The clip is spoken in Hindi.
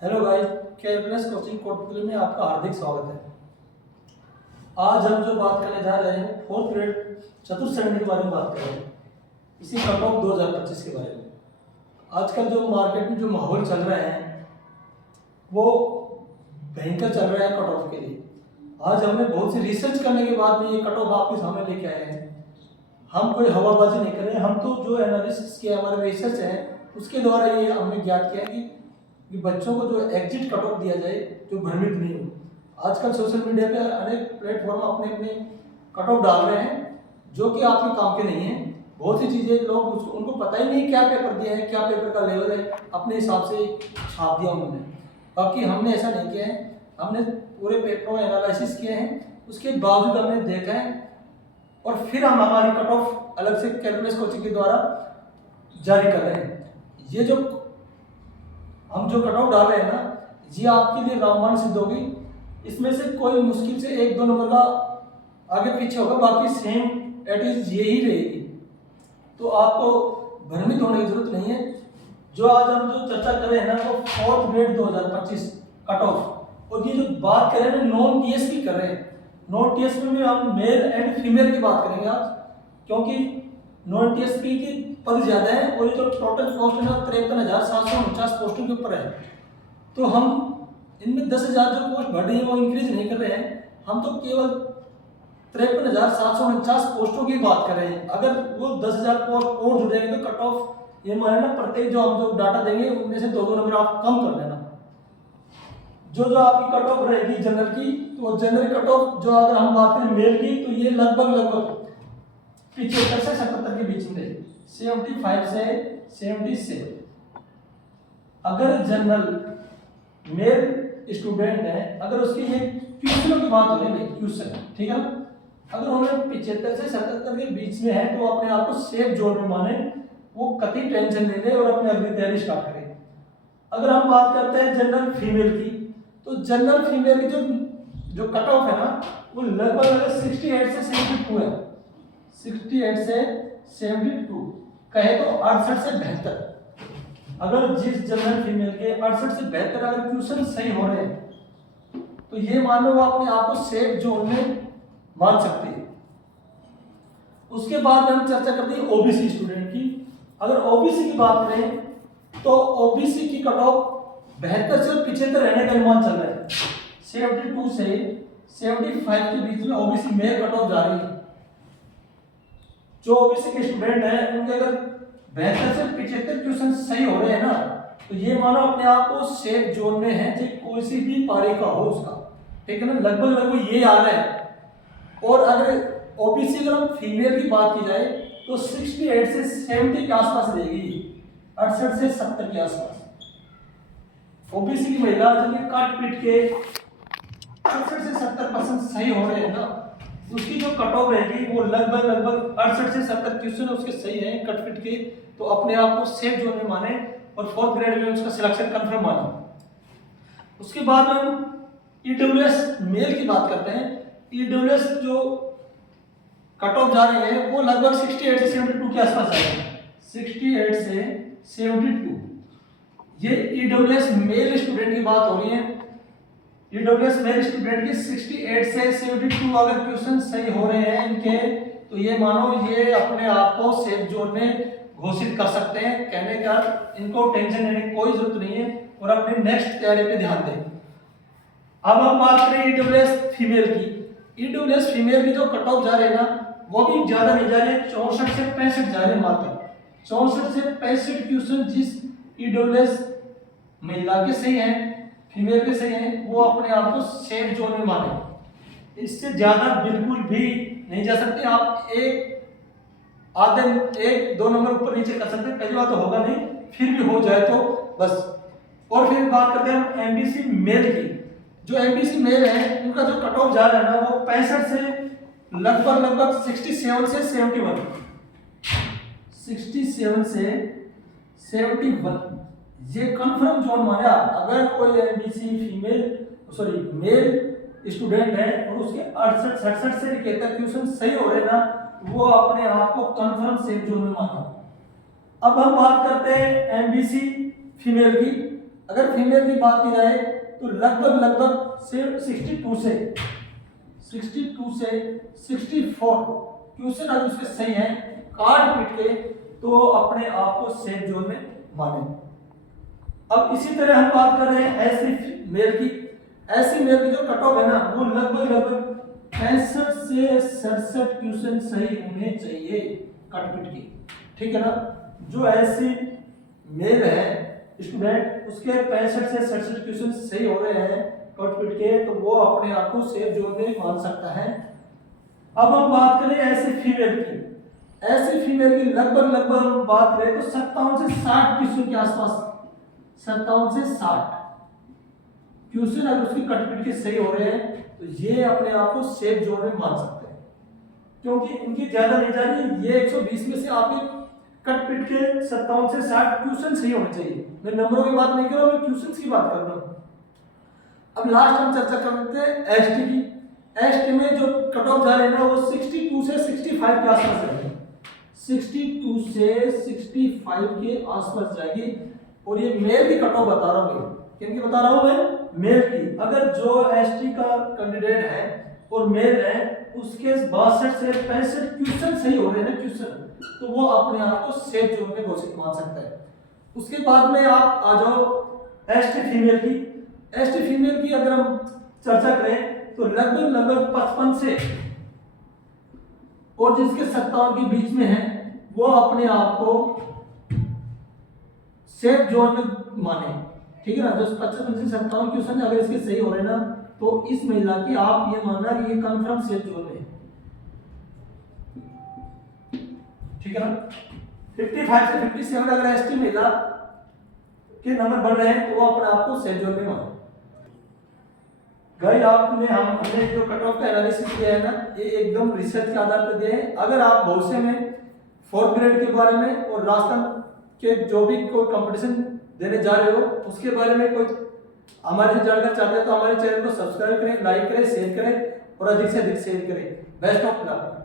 Hello guys, careless coaching Kotputli में आपका हार्दिक स्वागत है। आज हम जो बात करने जा रहे हैं फोर्थ ग्रेड चतुर्थ श्रेणी के बारे में बात करेंगे, इसी कट ऑफ 2025 के बारे में। आजकल जो मार्केट में जो माहौल चल रहा है वो भयंकर चल रहा है कट ऑफ के लिए। आज हमने बहुत सी रिसर्च करने के बाद में ये कट ऑफ आपके सामने लेके आए हैं। हम कोई हवाबाजी नहीं कर रहे हैं, हम तो जो एनालिसिस किया, हमारे रिसर्च है उसके द्वारा ये हमने ज्ञात किया कि बच्चों को जो एग्जिट कट ऑफ दिया जाए जो भ्रमित नहीं हो। आजकल सोशल मीडिया पे अनेक प्लेटफॉर्म अपने अपने कट ऑफ डाल रहे हैं जो कि आपके काम के नहीं है। बहुत सी चीज़ें लोग उनको पता ही नहीं क्या पेपर दिया है, क्या पेपर का लेवल है, अपने हिसाब से छाप दिया उन्होंने। बाकी हमने ऐसा नहीं किया है, हमने पूरे पेपरों एनालिसिस किए हैं, उसके बावजूद हमने देखा है और फिर हम हमारी कट ऑफ अलग से कैलकुलस कोचिंग के द्वारा जारी कर रहे हैं। ये जो हम जो कट ऑफ डाल रहे हैं ना, ये आपके लिए रामबाण सिद्ध होगी। इसमें से कोई मुश्किल से 1-2 नंबर का आगे पीछे होगा, बाकी सेम एट इज ये ही रहेगी। तो आपको भ्रमित होने की जरूरत नहीं है। जो आज हम जो चर्चा कर रहे हैं ना वो फोर्थ ग्रेड 2025 कट ऑफ, और ये जो बात कर रहे हैं नॉन टीएस की कर रहे हैं। नॉन टीएस में भी हम मेल एंड फीमेल की बात करेंगे आज, क्योंकि नॉन टीएसपी की पद ज़्यादा है और ये जो टोटल पोस्ट है ना 53,749 पोस्टों के ऊपर है। तो हम इनमें 10,000 जो पोस्ट बढ़ रही है वो इंक्रीज नहीं कर रहे हैं, हम तो केवल 53,749 पोस्टों की बात कर रहे हैं। अगर वो 10,000 पोस्ट और जुड़ेंगे तो कट ऑफ ये माने ना, प्रत्येक जो हम जो डाटा देंगे उनमें से 2-2 नंबर आप कम कर देना। जो आपकी कट ऑफ रहेगी जनरल की, तो जनरल कट ऑफ जो अगर हम बात करें मेल की तो ये लगभग 75 से 77 के बीच में रहेगी, 75 से 77। अगर जनरल मेल स्टूडेंट है, अगर उसकी ये क्वेश्चनों की बात हो रही है, क्वेश्चन ठीक है ना, अगर उन्हें 75 से 77 के बीच में है तो अपने आप को सेफ जोन में माने, वो कतई टेंशन नहीं ले और अपनी अगली तैयारी स्टार्ट करें। अगर हम बात करते हैं जनरल फीमेल की, तो जनरल फीमेल की जो कट ऑफ है ना वो लगभग 68 से 72 है। 68 से 72 कहे तो 68 से 72। अगर जिस जनरल फीमेल के 68 से 72 अगर क्वेश्चन सही हो रहे हैं तो ये मान लो वो अपने आप को सेफ जोन में मान सकती है। उसके बाद हम चर्चा करते हैं ओबीसी स्टूडेंट की। अगर ओबीसी की बात करें तो ओबीसी की कट ऑफ 72 से 75 रहने का अनुमान चल रहा है। 72 से 75 के बीच में ओबीसी में कट ऑफ जा रही है। जो ओबीसी के स्टूडेंट हैं उनके अगर 72 से 75 क्वेश्चन सही हो रहे हैं ना, तो ये मानो अपने आप को सेफ जोन में है, चाहे कोई सी भी पारी का हो उसका, ठीक है ना, लगभग ये आ रहा है। और अगर ओबीसी अगर हम फीमेल की बात की जाए तो 68 से 70 के आसपास रहेगी, 68 से 70 के आसपास। ओबीसी की महिला जिनके काट पीट के 68 से 70% सही हो रहे हैं ना, उसकी जो कट ऑफ रहेगी वो लगभग 68 से 70 क्वेश्चन उसके सही हैं कट पिट के, तो अपने आप को सेफ जोन में माने और फोर्थ ग्रेड में उसका सिलेक्शन कंफर्म माने। उसके बाद हम ईडब्ल्यूएस मेल की बात करते हैं। ईडब्ल्यूएस जो कट ऑफ जा रही है वो लगभग 68 से 72 के आसपास आएगी, 68 से 72। ये ईडब्ल्यूएस मेल स्टूडेंट की बात हो रही है। ईडब्ल्यूएस मेल स्टूडेंट की 68 से 72 अगर क्वेश्चन सही हो रहे हैं इनके, तो ये मानो ये अपने आप को सेफ जोन में घोषित कर सकते हैं। कहने का इनको टेंशन लेने की कोई जरूरत नहीं है और अपने नेक्स्ट तैयारी पे ध्यान दें। अब हम बात करें ईडब्ल्यूएस फीमेल की। ईडब्ल्यूएस फीमेल की जो कट ऑफ जा रहे हैं ना वो भी ज्यादा नहीं जा रहे, 64 से 65 जा रहे हैं मात्र। 64 से 65 क्वेश्चन जिस ईडब्ल्यूएस महिला के सही हैं, फीमेल के सही हैं, वो अपने आप को सेफ जोन में माने। इससे ज्यादा बिल्कुल भी नहीं जा सकते। आप आधे 1-2 नंबर ऊपर नीचे कर सकते हैं, पहली बात तो होगा नहीं, फिर भी हो जाए तो बस। और फिर बात करते हैं हम एमबीसी मेल की। जो एमबीसी मेल है उनका जो कट ऑफ जा रहा है ना वो 65 से लगभग 67 से 71, 67 से 71 ये कंफर्म जोन माने। अगर कोई एमबीसी मेल स्टूडेंट है और उसके 68-67 से 71 क्वेश्चन सही हो रहे ना, वो अपने आप को कंफर्म सेफ जोन में माना। अब हम बात करते हैं एमबीसी फीमेल की। अगर फीमेल की बात की जाए तो लगभग से 62 से 64 क्वेश्चन अगर उसके सही है काट पीट के तो अपने आप को सेफ जोन में माने। अब इसी तरह हम बात कर रहे हैं ऐसी मेल की जो कट ऑफ है ना वो लगभग 65 से 67 क्वेश्चन सही होने चाहिए कट पीट की, ठीक है ना। जो ऐसी मेल है स्टूडेंट उसके 65 से 67 क्वेश्चन सही हो रहे हैं कट पीट के तो वो अपने आप को सेफ जोन में मान सकता है। अब हम बात करें ऐसी फीमेल की लगभग हम बात करें तो 57 से 60 क्वेश्चन के आसपास 57 से 60 क्वेश्चन अगर उसकी कट पीट के सही हो रहे हैं तो ये अपने आप को सेफ जोन में मान सकते हैं, क्योंकि इनकी ज्यादा नहीं जा रही। ये 120 में से आपके कट पीट के 57 से 60 क्वेश्चन सही होने चाहिए। मैं नंबरों की बात नहीं कर रहा हूं, मैं क्वेश्चंस की बात कर रहा हूं। अब लास्ट हम चर्चा करते हैं एसटी की। एसटी में जो कट ऑफ जा रही है ना वो 62 से 65 के आसपास जाएगी, 62 से 65 के आसपास जाएगी। और ये मेल की कट ऑफ बता रहा हूं, किनकी बता रहा हूं मैं, मेल की। अगर जो एसटी का कैंडिडेट है और मेल है उसके 62 से 65 क्वेश्चन सही हो रहे हैं ना क्वेश्चन, तो वो अपने आप को सेफ जोन में घोषित मान सकता है। उसके बाद में आप आ जाओ एसटी फीमेल की। एसटी फीमेल की अगर हम चर्चा करें तो लगभग 55 से और जिसके 57 के बीच में है वो अपने आप को सेफ जोन में माने, ठीक है ना। जो 55 से 57 क्वेश्चन अगर इसके सही हो रहे हैं ना तो इस महिला की आप ये मानना कि ये कंफर्म सेफ जोन में है, ठीक है ना। 55 से 57 अगर एसटी महिला के नंबर बढ़ रहे हैं तो वो अपने आप को सेफ जोन में माने। गाइस हमने जो कट ऑफ का एनालिसिस किया है ना ये एकदम रिसर्च के आधार पर दिया है। अगर आप भविष्य में 4th ग्रेड के बारे में और राजस्थान के जो भी कोई कंपटीशन देने जा रहे हो उसके बारे में कोई हमारे से जानकर चाहते हैं तो हमारे चैनल को सब्सक्राइब करें, लाइक करें, शेयर करें और अधिक से अधिक शेयर करें। Best of luck.